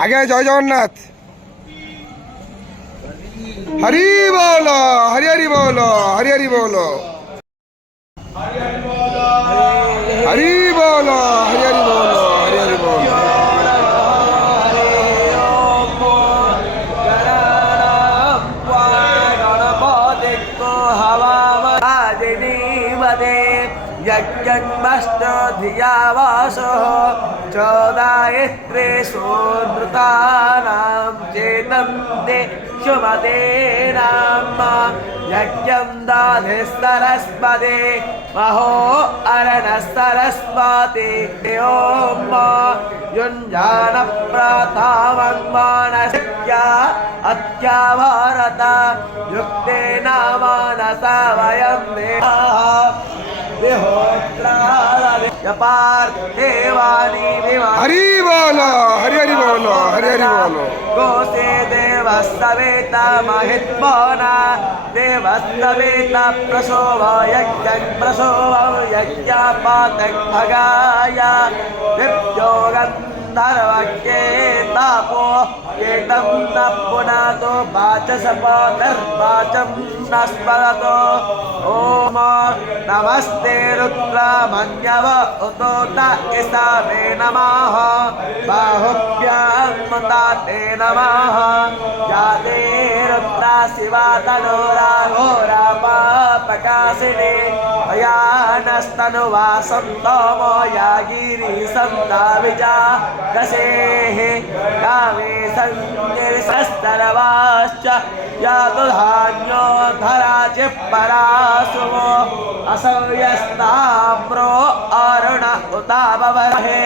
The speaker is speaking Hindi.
आगे जय जगन्नाथ। हरि बोलो, हरि हरि बोलो, हरि हरि बोलो, हरि बोलो, हरि हरि बोलो, हरि हरि बोलो। यज्ञन्मष्ट धिया वासः चोदायत्रे सोनृतानां चेतं ते शुमतेनां यज्ञं दाधिस्तरस्पदे महो अरणस्तरस्पति ॐ युञ्जानप्रथमन्मानस्या अत्या भारत युक्तेन मानसा वयं हरि बोलो, हरि हरि बोलो, हरि हरि बोलो। गोसे देवस्तवेता महित्मना देवस्तवेता प्रसोव यज्ञं प्रसोव यज्ञापातं भगाय दिव्योगं धर्वज्ञेतापो एतं न पुनातो वाचसपदर्वाचं न स्मरतो ॐ नमस्ते रुद्रमन्यव उतोत इसावे नमः बाहुभ्यां मताते नमः याते रुद्रा शिवा तनोरा घोरा पापकाशिनी अयानस्तनुवा सन्तमो यागिरी सन्ताविजा दशेः गावे सञ्जयस्तरवाश्च यातु धान्यो धराचि परासुवो असौ यस्ताम्रो अरुण उतावहे